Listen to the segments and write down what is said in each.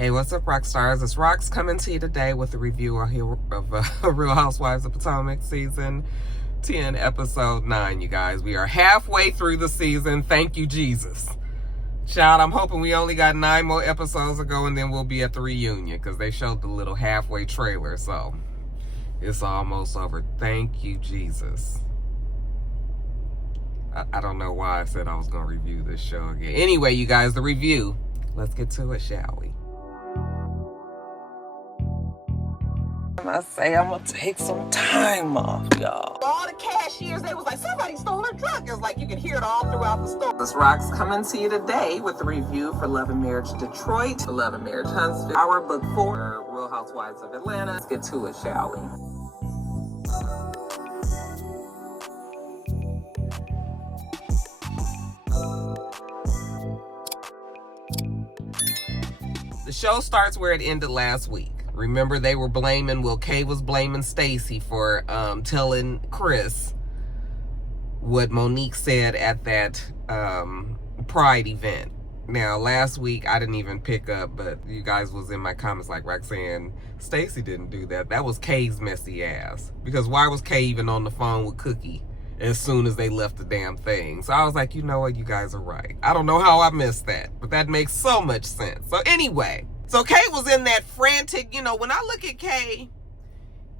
Hey, what's up, Roxstars? It's Rox coming to you today with a review of Real Housewives of Potomac Season 10, Episode 9, you guys. We are halfway through the season. Thank you, Jesus. Child, I'm hoping we only got 9 more episodes to go and then we'll be at the reunion because they showed the little halfway trailer, so it's almost over. Thank you, Jesus. I don't know why I said I was going to review this show again. Anyway, you guys, the review. Let's get to it, shall we? I say I'm gonna take some time off, y'all. All the cashiers, they was like, somebody stole her truck. It was like you could hear it all throughout the store. This Rox coming to you today with a review for Love and Marriage Detroit, Love and Marriage Huntsville, our book 4, Real Housewives of Atlanta. Let's get to it, shall we? The show starts where it ended last week. Remember, they were blaming, Kay was blaming Stacy for telling Chris what Monique said at that Pride event. Now, last week, I didn't even pick up, but you guys was in my comments like, Roxanne, Stacy didn't do that. That was Kay's messy ass. Because why was Kay even on the phone with Cookie as soon as they left the damn thing? So I was like, you know what, you guys are right. I don't know how I missed that, but that makes so much sense. So anyway, so Kay was in that frantic, when I look at Kay,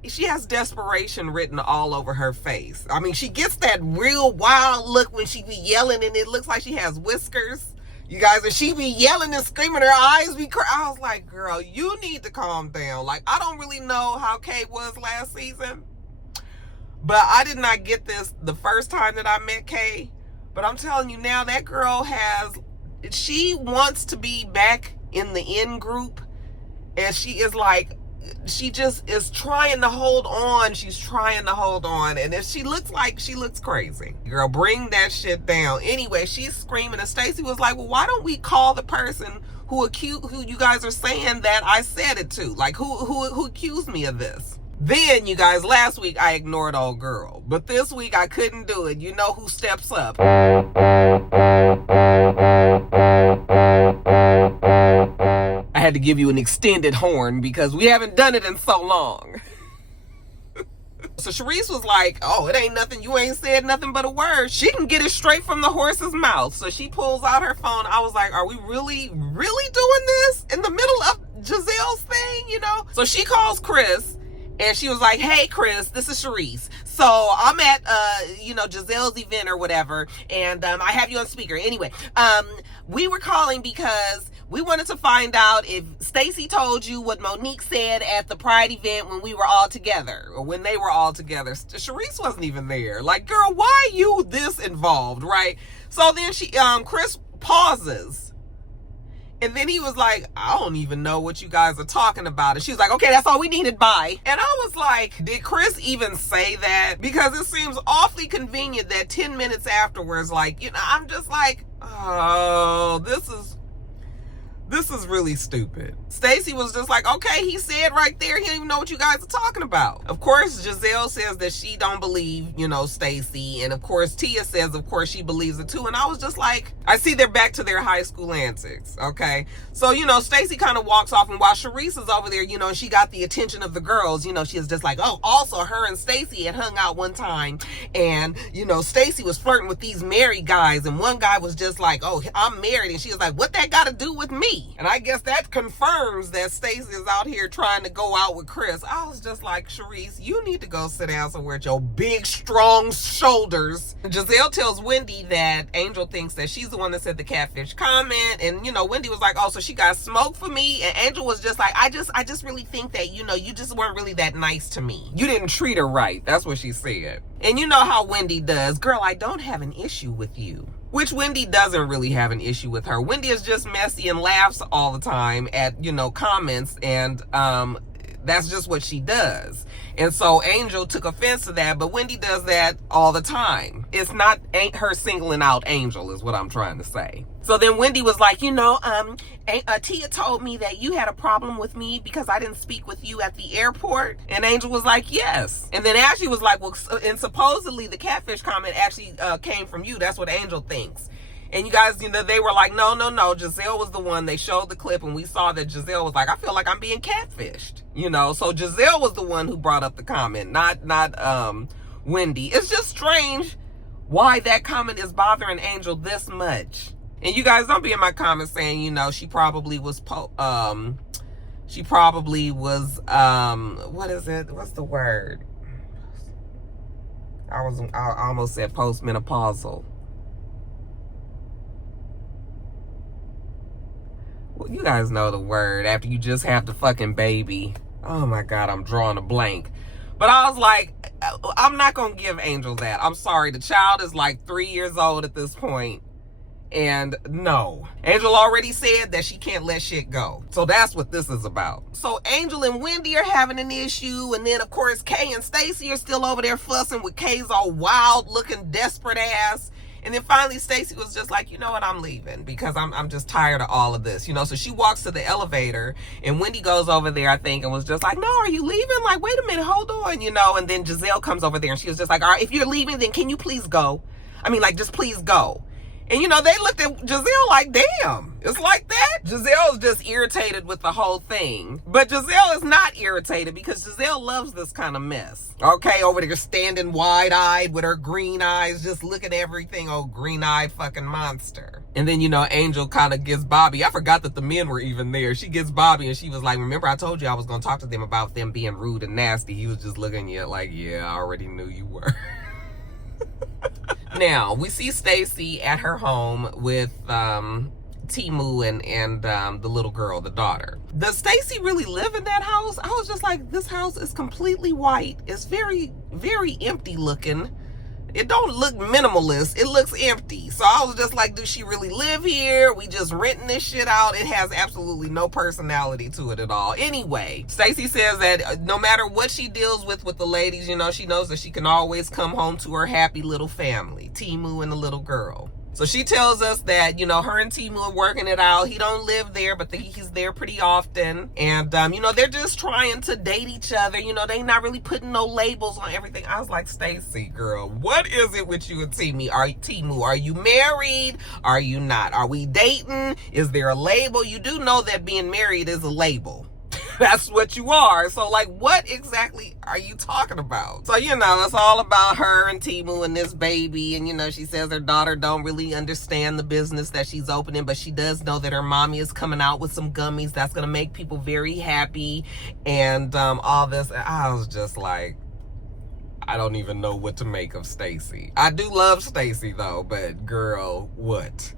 she has desperation written all over her face. I mean, she gets that real wild look when she be yelling and it looks like she has whiskers. You guys, and she be yelling and screaming, her eyes be I was like, girl, you need to calm down. Like, I don't really know how Kay was last season, but I did not get this the first time that I met Kay. But I'm telling you now, that girl she wants to be back in the in group, and she is like, she just is trying to hold on. She's trying to hold on, and if she looks crazy, girl, bring that shit down. Anyway, she's screaming, and Stacy was like, well, why don't we call the person who you guys are saying that I said it to, like who accused me of this? Then, you guys, last week I ignored old girl, but this week I couldn't do it. You know who steps up? I had to give you an extended horn because we haven't done it in so long. So Sharice was like, oh, it ain't nothing. You ain't said nothing but a word. She can get it straight from the horse's mouth. So she pulls out her phone. I was like, are we really doing this in the middle of Giselle's thing, So she calls Chris. And she was like, hey, Chris, this is Sharice. So I'm at, Giselle's event or whatever. And I have you on speaker. Anyway, we were calling because we wanted to find out if Stacy told you what Monique said at the Pride event when we were all together, or when they were all together. Sharice wasn't even there. Like, girl, why are you this involved, right? So then Chris pauses. And then he was like, I don't even know what you guys are talking about. And she was like, okay, that's all we needed, bye. And I was like, did Chris even say that? Because it seems awfully convenient that 10 minutes afterwards, I'm just like, oh, this is really stupid. Stacy was just like, okay, he said right there, he don't even know what you guys are talking about. Of course, Giselle says that she don't believe, Stacy. And of course, Tia says, of course, she believes it too. And I was just like, I see they're back to their high school antics, okay? So, Stacy kind of walks off, and while Sharice is over there, she got the attention of the girls, she is just like, oh, also her and Stacy had hung out one time. And, Stacy was flirting with these married guys. And one guy was just like, oh, I'm married. And she was like, what that got to do with me? And I guess that confirms that Stacy is out here trying to go out with Chris. I was just like, Sharice, you need to go sit down somewhere with your big, strong shoulders. Giselle tells Wendy that Angel thinks that she's the one that said the catfish comment. And, Wendy was like, oh, so she got smoke for me? And Angel was just like, I just really think that, you just weren't really that nice to me. You didn't treat her right. That's what she said. And you know how Wendy does. Girl, I don't have an issue with you. Which Wendy doesn't really have an issue with her. Wendy is just messy and laughs all the time at, comments, and that's just what she does. And so Angel took offense to that, but Wendy does that all the time. Ain't her singling out Angel is what I'm trying to say. So then Wendy was like, Tia told me that you had a problem with me because I didn't speak with you at the airport. And Angel was like, yes. And then Ashley was like, well, and supposedly the catfish comment actually came from you. That's what Angel thinks. And you guys, they were like, no, Giselle was the one. They showed the clip and we saw that Giselle was like, I feel like I'm being catfished, So Giselle was the one who brought up the comment, not Wendy. It's just strange why that comment is bothering Angel this much. And you guys don't be in my comments saying, she probably was, what is it? What's the word? I almost said postmenopausal. Well, you guys know the word after you just have the fucking baby. Oh my God, I'm drawing a blank. But I was like, I'm not going to give Angel that. I'm sorry. The child is like 3 years old at this point. And no, Angel already said that she can't let shit go. So that's what this is about. So Angel and Wendy are having an issue. And then, of course, Kay and Stacy are still over there fussing with Kay's all wild looking, desperate ass. And then finally, Stacy was just like, you know what, I'm leaving because I'm just tired of all of this, So she walks to the elevator and Wendy goes over there, I think, and was just like, no, are you leaving? Like, wait a minute, hold on, And then Giselle comes over there and she was just like, all right, if you're leaving, then can you please go? I mean, like, just please go. And, they looked at Giselle like, damn, it's like that? Giselle's just irritated with the whole thing. But Giselle is not irritated because Giselle loves this kind of mess. Okay, over there standing wide-eyed with her green eyes, just looking at everything, oh, green-eyed fucking monster. And then, Angel kind of gets Bobby. I forgot that the men were even there. She gets Bobby and she was like, remember I told you I was going to talk to them about them being rude and nasty. He was just looking at you like, yeah, I already knew you were. Now, we see Stacy at her home with Timu and the little girl, the daughter. Does Stacy really live in that house? I was just like, this house is completely white. It's very, very empty looking. It don't look minimalist. It looks empty. So I was just like, does she really live here? We just renting this shit out. It has absolutely no personality to it at all. Anyway, Stacy says that no matter what she deals with the ladies, she knows that she can always come home to her happy little family, Timu and the little girl. So she tells us that, her and Timu are working it out. He don't live there, but he's there pretty often. And, they're just trying to date each other. They not really putting no labels on everything. I was like, Stacy, girl, what is it with you and Timu? Are you married? Are you not? Are we dating? Is there a label? You do know that being married is a label. That's what you are. So, like, what exactly are you talking about? So, it's all about her and Timu and this baby. And, she says her daughter don't really understand the business that she's opening, but she does know that her mommy is coming out with some gummies that's going to make people very happy and all this. I was just like, I don't even know what to make of Stacy. I do love Stacy, though, but girl, what?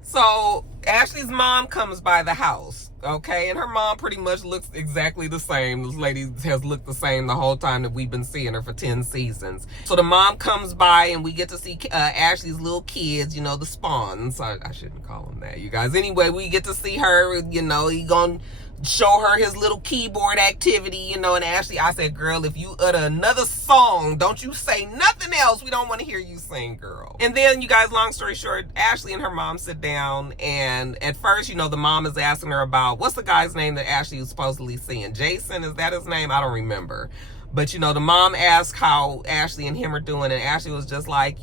So, Ashley's mom comes by the house. Okay, and her mom pretty much looks exactly the same. This lady has looked the same the whole time that we've been seeing her for 10 seasons. So the mom comes by and we get to see Ashley's little kids, the spawns. I shouldn't call them that, you guys. Anyway, we get to see her, he gonna show her his little keyboard activity, and Ashley, I said, girl, if you utter another song, don't you say nothing else. We don't want to hear you sing, girl. And then, you guys, long story short, Ashley and her mom sit down, and at first, the mom is asking her about, what's the guy's name that Ashley was supposedly seeing? Jason, is that his name? I don't remember. But, the mom asked how Ashley and him are doing, and Ashley was just like,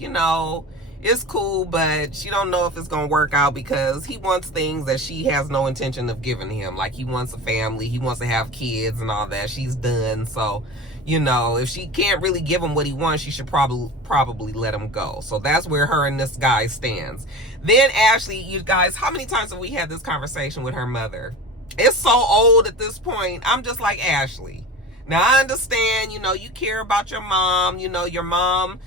it's cool, but she don't know if it's gonna work out because he wants things that she has no intention of giving him. Like, he wants a family, he wants to have kids and all that. She's done. So, if she can't really give him what he wants, she should probably let him go. So that's where her and this guy stands. Then Ashley, you guys, how many times have we had this conversation with her mother? It's so old at this point. I'm just like, Ashley, now I understand, you care about your mom, your mom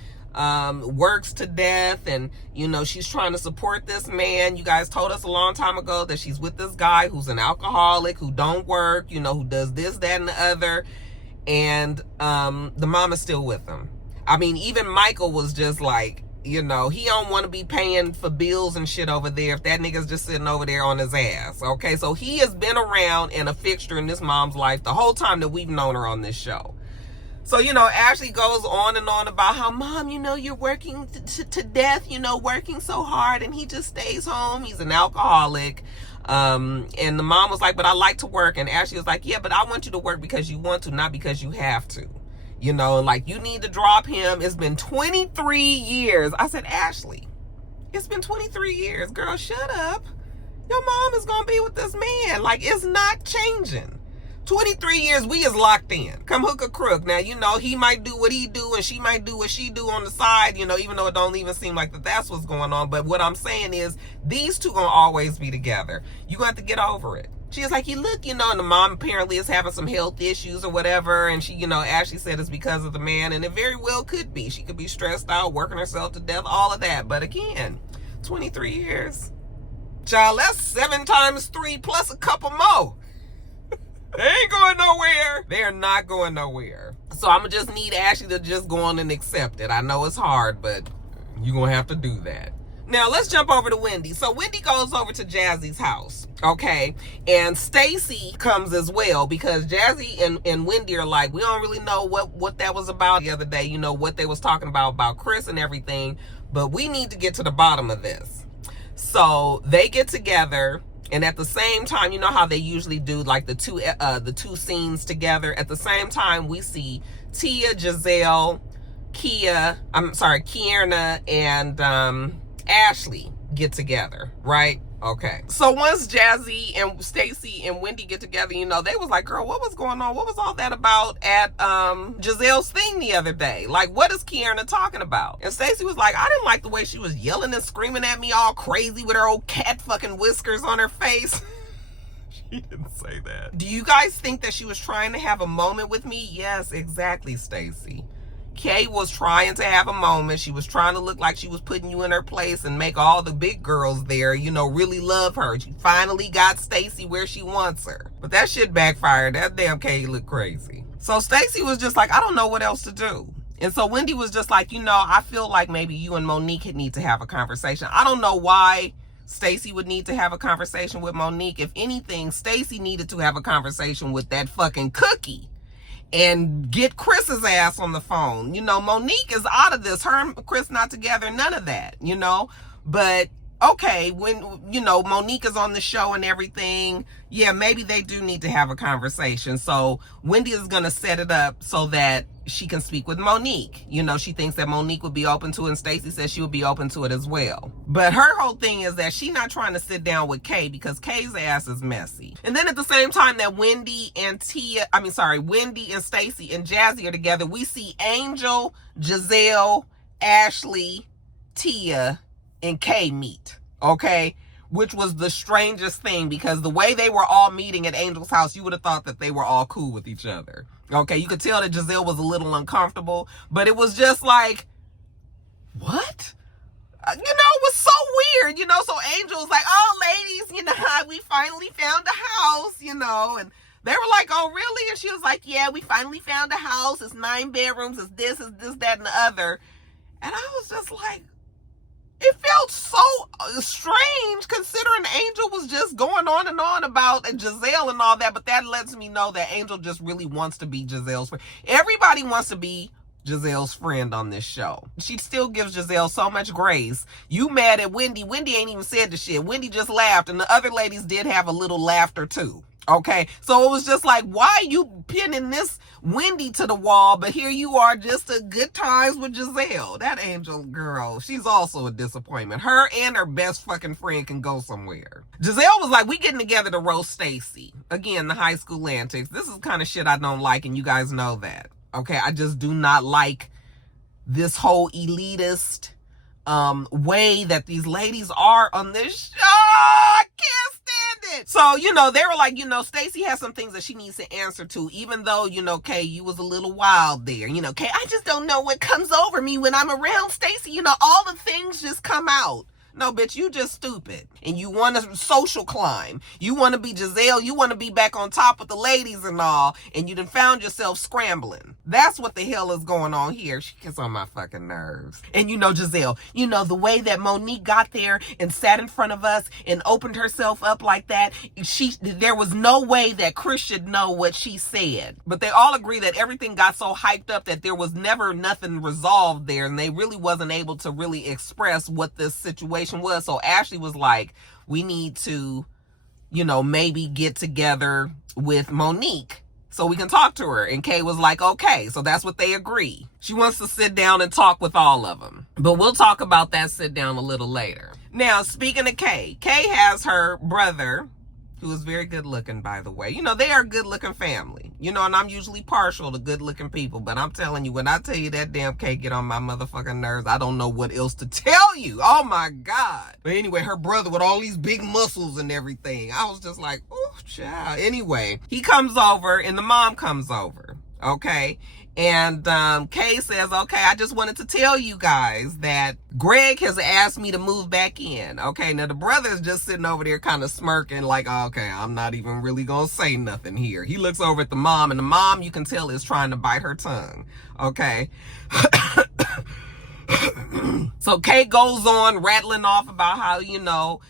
works to death, and she's trying to support this man. You guys told us a long time ago that she's with this guy who's an alcoholic, who don't work, who does this, that, and the other, and the mom is still with him. I mean, even Michael was just like, he don't want to be paying for bills and shit over there if that nigga's just sitting over there on his ass. Okay, so he has been around and a fixture in this mom's life the whole time that we've known her on this show. So, Ashley goes on and on about how, Mom, you're working to death, working so hard, and he just stays home. He's an alcoholic. And the mom was like, but I like to work. And Ashley was like, yeah, but I want you to work because you want to, not because you have to. And like, you need to drop him. It's been 23 years. I said, Ashley, It's been 23 years. Girl, shut up. Your mom is gonna be with this man. Like, it's not changing. 23 years, we is locked in. Come hook a crook. Now, you know, he might do what he do and she might do what she do on the side, you know, even though it don't even seem like that's what's going on. But what I'm saying is these two gonna always be together. You gonna have to get over it. She was like, you look, you know, and the mom apparently is having some health issues or whatever. And she, you know, Ashley said it's because of the man. And it very well could be. She could be stressed out, working herself to death, all of that. But again, 23 years. Child, that's 7 times 3 plus a couple more. They ain't going nowhere. They're not going nowhere. So I'm going to just need Ashley to just go on and accept it. I know it's hard, but you're going to have to do that. Now, let's jump over to Wendy. So Wendy goes over to Jazzy's house, okay? And Stacy comes as well because Jazzy and Wendy are like, we don't really know what that was about the other day, you know, what they was talking about Chris and everything, but we need to get to the bottom of this. So they get together. And at the same time, you know how they usually do like the two scenes together. At the same time, we see Tia, Giselle, Kierna, and Ashley get together, right? Okay. So once Jazzy and Stacy and Wendy get together, you know, they was like, girl, what was going on? What was all that about at Giselle's thing the other day? Like, what is Kierna talking about? And Stacy was like, I didn't like the way she was yelling and screaming at me all crazy with her old cat fucking whiskers on her face. She didn't say that. Do you guys think that she was trying to have a moment with me? Yes, exactly, Stacy. Kay was trying to have a moment. She was trying to look like she was putting you in her place and make all the big girls there, you know, really love her. She finally got Stacy where she wants her. But that shit backfired. That damn Kay looked crazy. So Stacy was just like, I don't know what else to do. And so Wendy was just like, you know, I feel like maybe you and Monique need to have a conversation. I don't know why Stacy would need to have a conversation with Monique. If anything, Stacy needed to have a conversation with that fucking Cookie and get Chris's ass on the phone. You know, Monique is out of this. Her and Chris not together, none of that, you know. But, okay, when, you know, Monique is on the show and everything, yeah, maybe they do need to have a conversation. So Wendy is going to set it up so that she can speak with Monique. You know, she thinks that Monique would be open to it, and Stacy says she would be open to it as well. But her whole thing is that she's not trying to sit down with Kay because Kay's ass is messy. And then at the same time that Wendy and Stacy and Jazzy are together, we see Angel, Giselle, Ashley, Tia, and Kay meet, okay? Which was the strangest thing because the way they were all meeting at Angel's house, you would have thought that they were all cool with each other. Okay, you could tell that Giselle was a little uncomfortable, but it was just like, what? You know, it was so weird, you know? So Angel was like, oh, ladies, you know, we finally found a house, you know, and they were like, oh, really? And she was like, yeah, we finally found a house. It's 9 bedrooms. It's this, that, and the other. And I was just like, it felt so strange considering Angel was just going on and on about Giselle and all that. But that lets me know that Angel just really wants to be Giselle's friend. Everybody wants to be Giselle's friend on this show. She still gives Giselle so much grace. You mad at Wendy. Wendy ain't even said the shit. Wendy just laughed. And the other ladies did have a little laughter too. Okay, so it was just like, why are you pinning this Wendy to the wall, but here you are just at good times with Giselle? That Angel girl, she's also a disappointment. Her and her best fucking friend can go somewhere. Giselle was like, we getting together to roast Stacy. Again, the high school antics. This is kind of shit I don't like, and you guys know that. Okay, I just do not like this whole elitist way that these ladies are on this show. I can't stand it. So, you know, they were like, you know, Stacy has some things that she needs to answer to, even though, you know, Kay, you was a little wild there. You know, Kay, I just don't know what comes over me when I'm around Stacy. You know, all the things just come out. No, bitch, you just stupid. And you want to social climb. You want to be Giselle. You want to be back on top with the ladies and all. And you done found yourself scrambling. That's what the hell is going on here. She gets on my fucking nerves. And you know, Giselle, you know, the way that Monique got there and sat in front of us and opened herself up like that, there was no way that Chris should know what she said. But they all agree that everything got so hyped up that there was never nothing resolved there. And they really wasn't able to really express what this situation was. So Ashley was like, we need to, you know, maybe get together with Monique so we can talk to her. And Kay was like, okay. So that's what they agree. She wants to sit down and talk with all of them. But we'll talk about that sit down a little later. Now, speaking of Kay, Kay has her brother, who is very good looking, by the way. You know, they are a good looking family. You know, and I'm usually partial to good looking people. But I'm telling you, when I tell you that damn Kay get on my motherfucking nerves, I don't know what else to tell you. Oh my God. But anyway, her brother with all these big muscles and everything. I was just like, oh, child. Anyway, he comes over and the mom comes over. Okay. And Kay says, okay, I just wanted to tell you guys that Greg has asked me to move back in. Okay, now the brother is just sitting over there kind of smirking like, oh, okay, I'm not even really gonna say nothing here. He looks over at the mom, and the mom, you can tell, is trying to bite her tongue. Okay. So Kay goes on rattling off about how, you know,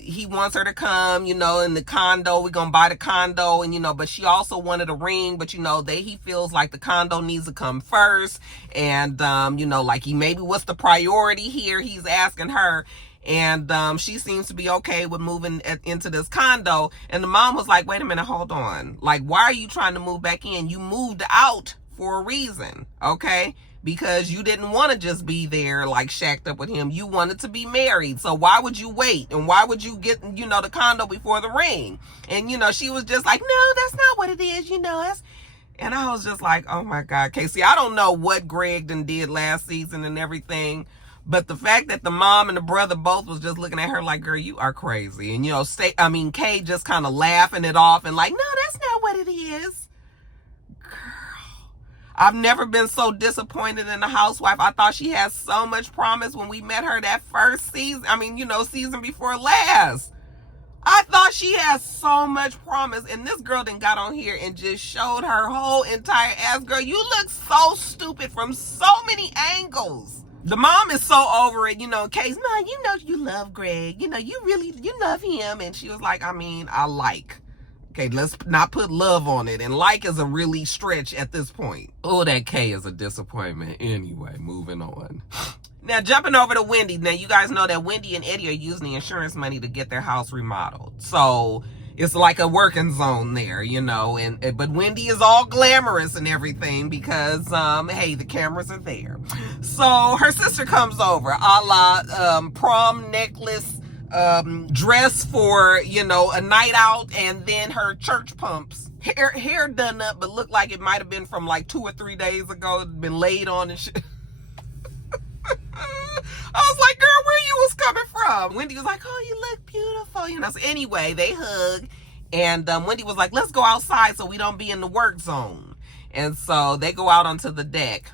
he wants her to come, you know, in the condo. We're gonna buy the condo, and you know, but she also wanted a ring, but you know, he feels like the condo needs to come first, and you know, like maybe what's the priority here, he's asking her. And she seems to be okay with moving into this condo. And the mom was like, wait a minute, hold on, like, why are you trying to move back in? You moved out for a reason, okay? Because you didn't want to just be there like shacked up with him. You wanted to be married. So why would you wait? And why would you get, you know, the condo before the ring? And, you know, she was just like, no, that's not what it is. You know, and I was just like, oh my God, Casey, I don't know what Greg did last season and everything. But the fact that the mom and the brother both was just looking at her like, girl, you are crazy. And, you know, Kay just kind of laughing it off and like, no, that's not what it is. I've never been so disappointed in a housewife. I thought she had so much promise when we met her that first season. I mean, you know, season before last. I thought she had so much promise. And this girl then got on here and just showed her whole entire ass. Girl, you look so stupid from so many angles. The mom is so over it, you know, Kay's, no, you know, you love Greg. You know, you love him. And she was like, I mean, I like. Okay, let's not put love on it. And like is a really stretch at this point. Oh, that Kay is a disappointment. Anyway, moving on. Now, jumping over to Wendy. Now, you guys know that Wendy and Eddie are using the insurance money to get their house remodeled. So, it's like a working zone there, you know. But Wendy is all glamorous and everything because, hey, the cameras are there. So, her sister comes over, a la prom necklace, dress for, you know, a night out, and then her church pumps, hair done up, but looked like it might have been from like 2 or 3 days ago. It'd been laid on and shit. I was like, girl, where you was coming from? Wendy was like, oh, you look beautiful, you know. So anyway, they hug, and Wendy was like, let's go outside so we don't be in the work zone. And so they go out onto the deck.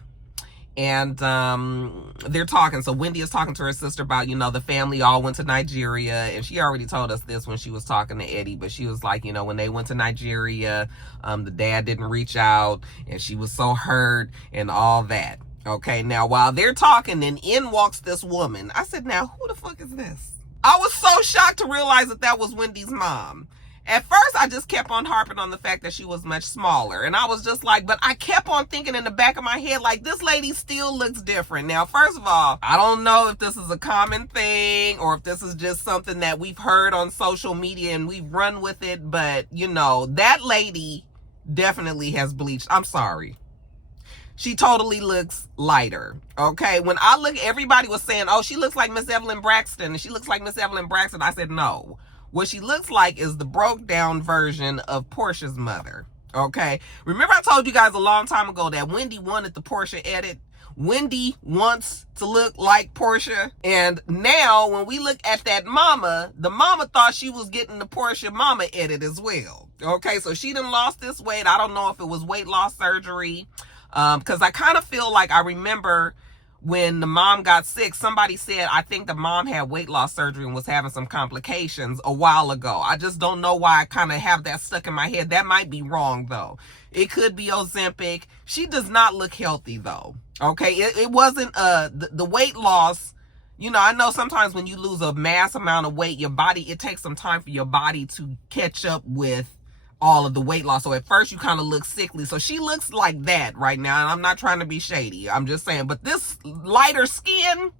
And they're talking. So Wendy is talking to her sister about, you know, the family all went to Nigeria. And she already told us this when she was talking to Eddie. But she was like, you know, when they went to Nigeria, the dad didn't reach out. And she was so hurt and all that. Okay, now while they're talking, then in walks this woman. I said, now, who the fuck is this? I was so shocked to realize that was Wendy's mom. At first, I just kept on harping on the fact that she was much smaller. And I was just like, but I kept on thinking in the back of my head, like, this lady still looks different. Now, first of all, I don't know if this is a common thing or if this is just something that we've heard on social media and we've run with it. But, you know, that lady definitely has bleached. I'm sorry. She totally looks lighter. Okay. When I look, everybody was saying, oh, she looks like Miss Evelyn Braxton. And she looks like Miss Evelyn Braxton. I said, no. What she looks like is the broke down version of Portia's mother. Okay. Remember I told you guys a long time ago that Wendy wanted the Portia edit. Wendy wants to look like Portia. And now when we look at that mama, the mama thought she was getting the Portia mama edit as well. Okay. So she done lost this weight. I don't know if it was weight loss surgery. Because I kind of feel like I remember when the mom got sick, somebody said, I think the mom had weight loss surgery and was having some complications a while ago. I just don't know why I kind of have that stuck in my head. That might be wrong, though. It could be Ozempic. She does not look healthy, though. Okay, it wasn't the weight loss. You know, I know sometimes when you lose a mass amount of weight, your body, it takes some time for your body to catch up with all of the weight loss. So at first you kind of look sickly. So she looks like that right now. And I'm not trying to be shady. I'm just saying. But this lighter skin,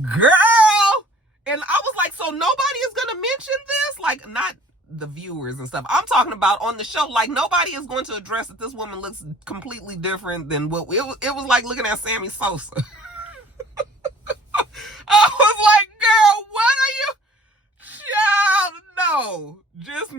girl. And I was like, so nobody is going to mention this? Like, the viewers and stuff. I'm talking about on the show. Like, nobody is going to address that this woman looks completely different than what it was like looking at Sammy Sosa. I was like, girl, what are you? Child, no. Just,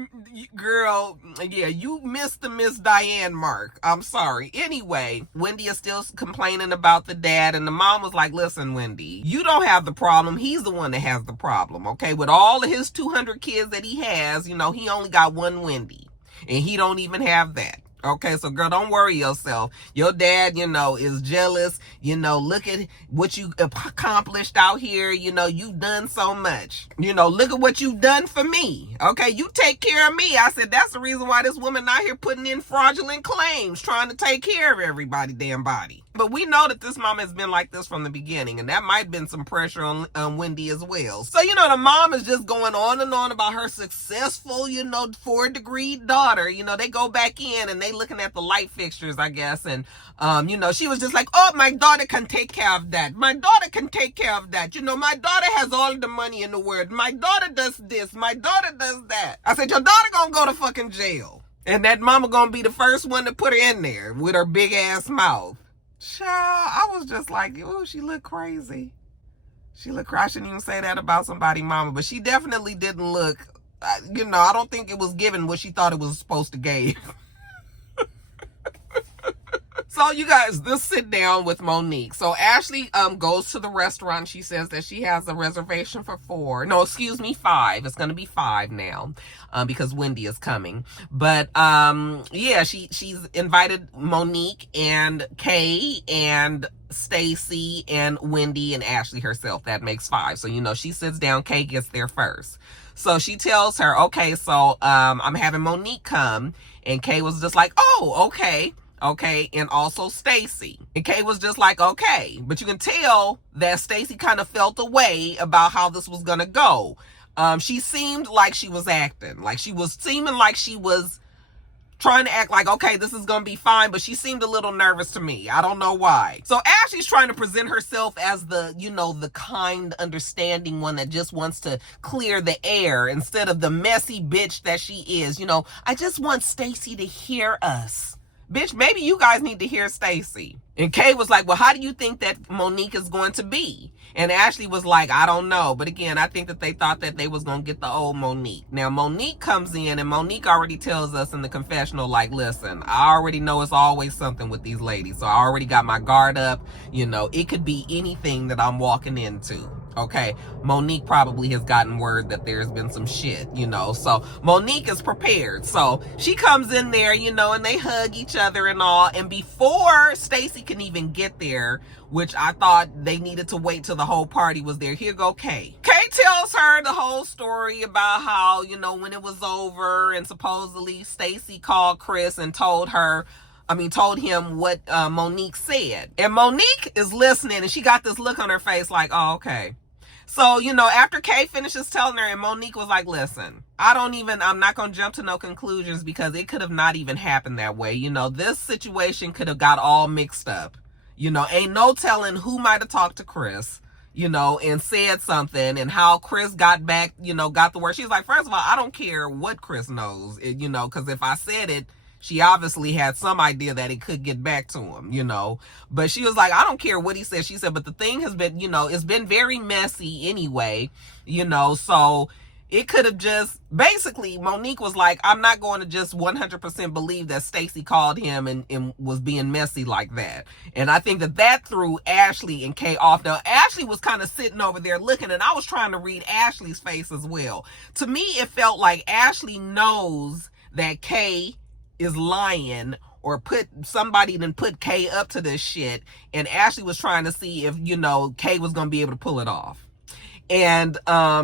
girl, yeah, you missed the Miss Diane mark. I'm sorry. Anyway, Wendy is still complaining about the dad, and the mom was like, listen, Wendy, you don't have the problem. He's the one that has the problem, okay? With all of his 200 kids that he has, you know, he only got one Wendy, and he don't even have that. Okay, so girl, don't worry yourself. Your dad, you know, is jealous. You know, look at what you accomplished out here. You know, you've done so much. You know, look at what you've done for me. Okay, you take care of me. I said, that's the reason why this woman out here putting in fraudulent claims, trying to take care of everybody damn body. But we know that this mom has been like this from the beginning, and that might have been some pressure on Wendy as well. So, you know, the mom is just going on and on about her successful, you know, 4-degree daughter. You know, they go back in and they looking at the light fixtures, I guess, and you know, she was just like, oh, my daughter can take care of that. My daughter can take care of that. You know, my daughter has all the money in the world. My daughter does this. My daughter does that. I said, your daughter gonna go to fucking jail. And that mama gonna be the first one to put her in there with her big ass mouth. Child, I was just like, oh, she looked crazy. She looked crazy. I shouldn't even say that about somebody mama, but she definitely didn't look, you know, I don't think it was given what she thought it was supposed to give. So you guys, just sit down with Monique. So Ashley goes to the restaurant. She says that she has a reservation for 4. No, excuse me, 5. It's going to be 5 now because Wendy is coming. But yeah, she's invited Monique and Kay and Stacy and Wendy and Ashley herself. That makes 5. So, you know, she sits down. Kay gets there first. So she tells her, okay, so I'm having Monique come. And Kay was just like, oh, okay. Okay, and also Stacy. And Kay was just like, okay. But you can tell that Stacy kind of felt a way about how this was gonna go. She seemed like she was acting. Like she was seeming like she was trying to act like, okay, this is gonna be fine, but she seemed a little nervous to me. I don't know why. So Ashley's trying to present herself as the, you know, the kind, understanding one that just wants to clear the air instead of the messy bitch that she is. You know, I just want Stacy to hear us. Bitch, maybe you guys need to hear Stacy. And Kay was like, well, how do you think that Monique is going to be? And Ashley was like, I don't know. But again, I think that they thought that they was going to get the old Monique. Now, Monique comes in and Monique already tells us in the confessional, like, listen, I already know it's always something with these ladies. So I already got my guard up. You know, it could be anything that I'm walking into. Okay, Monique probably has gotten word that there's been some shit, you know, so Monique is prepared. So she comes in there, you know, and they hug each other and all. And before Stacy can even get there, which I thought they needed to wait till the whole party was there, here go Kay. Kay tells her the whole story about how, you know, when it was over and supposedly Stacy called Chris and told him what Monique said. And Monique is listening and she got this look on her face like, oh, okay. So, you know, after Kay finishes telling her, and Monique was like, listen, I'm not going to jump to no conclusions because it could have not even happened that way. You know, this situation could have got all mixed up. You know, ain't no telling who might have talked to Chris, you know, and said something and how Chris got back, you know, got the word. She's like, first of all, I don't care what Chris knows, you know, because if I said it, she obviously had some idea that it could get back to him, you know. But she was like, I don't care what he said. She said, but the thing has been, you know, it's been very messy anyway, you know. So it could have just, basically, Monique was like, I'm not going to just 100% believe that Stacy called him and was being messy like that. And I think that threw Ashley and Kay off. Now, Ashley was kind of sitting over there looking, and I was trying to read Ashley's face as well. To me, it felt like Ashley knows that Kay is lying or somebody put Kay up to this shit, and Ashley was trying to see if, you know, Kay was gonna be able to pull it off. And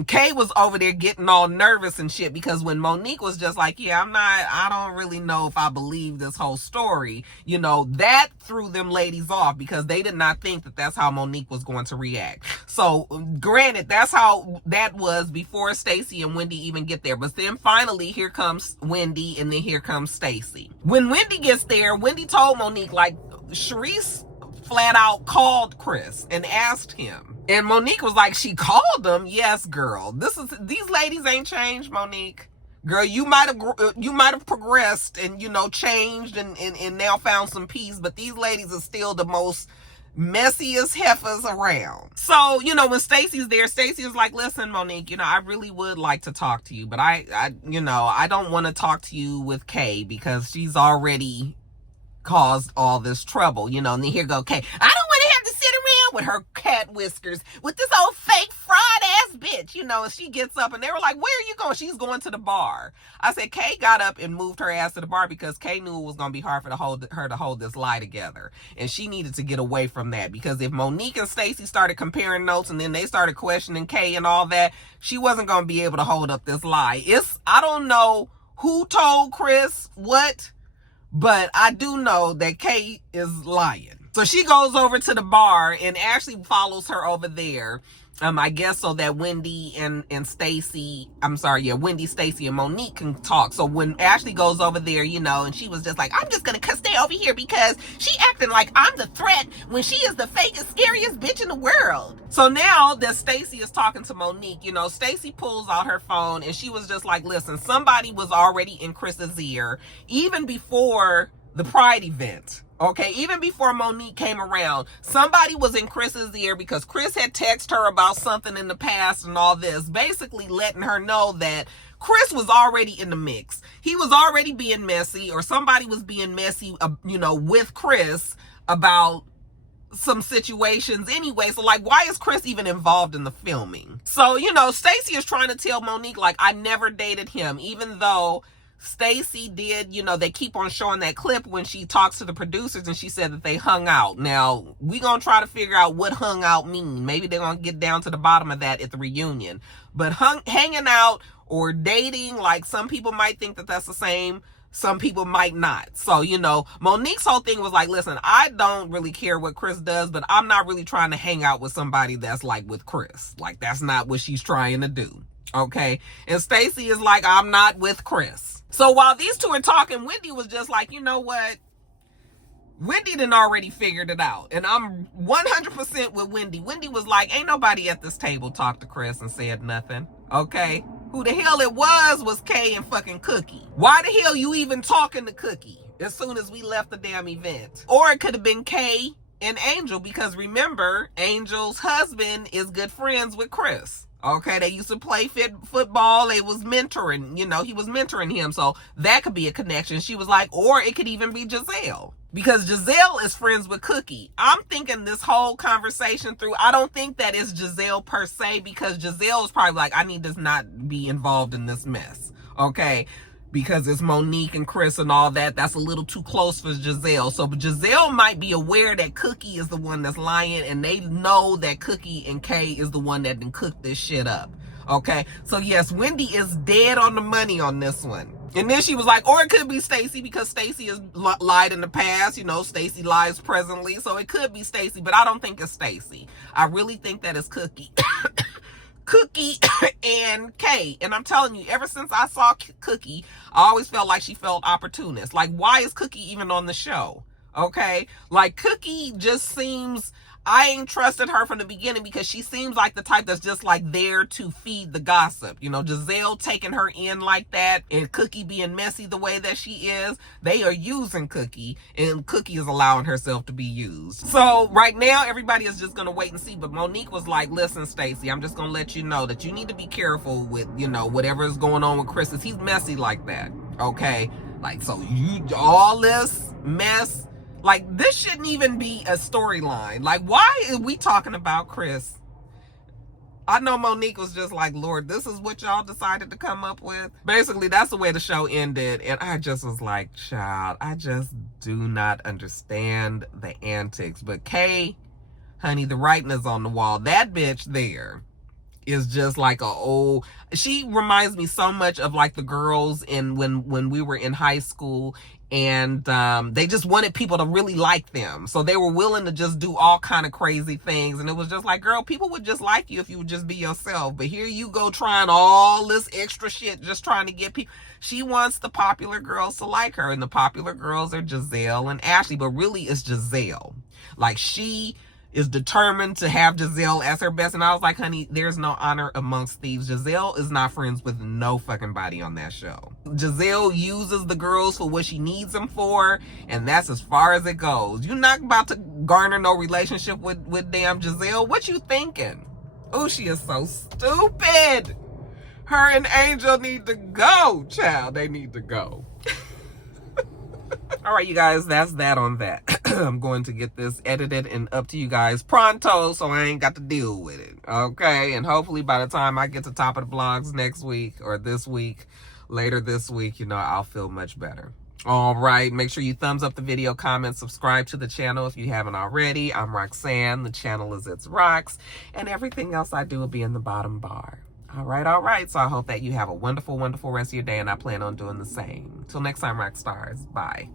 Kay was over there getting all nervous and shit because when Monique was just like, yeah, I don't really know if I believe this whole story, you know, that threw them ladies off because they did not think that that's how Monique was going to react. So granted, that's how that was before Stacy and Wendy even get there. But then finally, here comes Wendy and then here comes Stacy. When Wendy gets there, Wendy told Monique, like, Sharice flat out called Chris and asked him. And Monique was like, she called him? Yes, girl. These ladies ain't changed, Monique. Girl, you might have progressed and, you know, changed and now found some peace, but these ladies are still the most messiest heifers around. So, you know, when Stacy's there, Stacy is like, listen, Monique, you know, I really would like to talk to you, but I you know, I don't want to talk to you with Kay because she's already caused all this trouble, you know. And then here go Kay. I don't want to have to sit around with her cat whiskers with this old fake fraud ass bitch, you know. And she gets up and they were like, where are you going? She's going to the bar. I said Kay got up and moved her ass to the bar because Kay knew it was going to be hard for her to hold this lie together, and she needed to get away from that, because if Monique and Stacy started comparing notes and then they started questioning Kay and all that, she wasn't going to be able to hold up this lie. I don't know who told Chris what, but I do know that Kay is lying. So she goes over to the bar and Ashley follows her over there. I guess so that Wendy and Stacy, Wendy, Stacy, and Monique can talk. So when Ashley goes over there, you know, and she was just like, I'm just gonna stay over here because she acting like I'm the threat when she is the fakest, scariest bitch in the world. So now that Stacy is talking to Monique, you know, Stacy pulls out her phone and she was just like, listen, somebody was already in Chris's ear even before the Pride event. Okay, even before Monique came around, somebody was in Chris's ear because Chris had texted her about something in the past and all this, basically letting her know that Chris was already in the mix. He was already being messy, or somebody was being messy, you know, with Chris about some situations anyway. So like, why is Chris even involved in the filming? So, you know, Stacy is trying to tell Monique, like, I never dated him, even though Stacy did, you know, they keep on showing that clip when she talks to the producers and she said that they hung out. Now, we gonna try to figure out what hung out mean. Maybe they're gonna get down to the bottom of that at the reunion. But hanging out or dating, like, some people might think that that's the same, some people might not. So, you know, Monique's whole thing was like, listen, I don't really care what Chris does, but I'm not really trying to hang out with somebody that's like with Chris. Like, that's not what she's trying to do. Okay? And Stacy is like, I'm not with Chris. So while these two are talking, Wendy was just like, you know what? Wendy done already figured it out. And I'm 100% with Wendy. Wendy was like, ain't nobody at this table talked to Chris and said nothing. Okay? Who the hell it was Kay and fucking Cookie. Why the hell you even talking to Cookie as soon as we left the damn event? Or it could have been Kay and Angel, because remember, Angel's husband is good friends with Chris. Okay, they used to play football. They was mentoring, you know, he was mentoring him. So that could be a connection. She was like, or it could even be Giselle, because Giselle is friends with Cookie. I'm thinking this whole conversation through, I don't think that it's Giselle per se, because Giselle is probably like, I need to not be involved in this mess. Okay, because it's Monique and Chris and all that. That's a little too close for Giselle. So Giselle might be aware that Cookie is the one that's lying, and they know that Cookie and Kay is the one that done cooked this shit up. Okay, so yes, Wendy is dead on the money on this one. And then she was like, or it could be Stacy, because Stacy has lied in the past. You know, Stacy lies presently, so it could be Stacy, but I don't think it's Stacy. I really think that it's Cookie. Cookie and Kay. And I'm telling you, ever since I saw Cookie, I always felt like she felt opportunist. Like, why is Cookie even on the show? Okay? Like, Cookie just seems, I ain't trusted her from the beginning, because she seems like the type that's just like there to feed the gossip. You know, Giselle taking her in like that, and Cookie being messy the way that she is. They are using Cookie, and Cookie is allowing herself to be used. So right now, everybody is just gonna wait and see. But Monique was like, listen, Stacy, I'm just gonna let you know that you need to be careful with, you know, whatever is going on with Chris. He's messy like that. Okay? Like, so you, all this mess, like, this shouldn't even be a storyline. Like, why are we talking about Chris? I know Monique was just like, Lord, this is what y'all decided to come up with. Basically, that's the way the show ended. And I just was like, child, I just do not understand the antics. But Kay, honey, the writing is on the wall. That bitch there is just like she reminds me so much of like the girls in when we were in high school, and they just wanted people to really like them, so they were willing to just do all kind of crazy things. And it was just like, girl, people would just like you if you would just be yourself, but here you go trying all this extra shit, just trying to get people. She wants the popular girls to like her, and the popular girls are Giselle and Ashley, but really it's Giselle. Like, she is determined to have Giselle as her best. And I was like, honey, there's no honor amongst thieves. Giselle is not friends with no fucking body on that show. Giselle uses the girls for what she needs them for, and that's as far as it goes. You're not about to garner no relationship with damn Giselle. What you thinking? Oh, she is so stupid. Her and Angel need to go, child. They need to go. All right, you guys, that's that on that. I'm going to get this edited and up to you guys pronto, so I ain't got to deal with it. Okay, and hopefully by the time I get to top of the blogs next week or this week, later this week, you know, I'll feel much better. All right, make sure you thumbs up the video, comment, subscribe to the channel if you haven't already. I'm Roxanne. The channel is It's Rox, and everything else I do will be in the bottom bar. All right. So I hope that you have a wonderful, wonderful rest of your day, and I plan on doing the same. Till next time, Roxstars. Bye.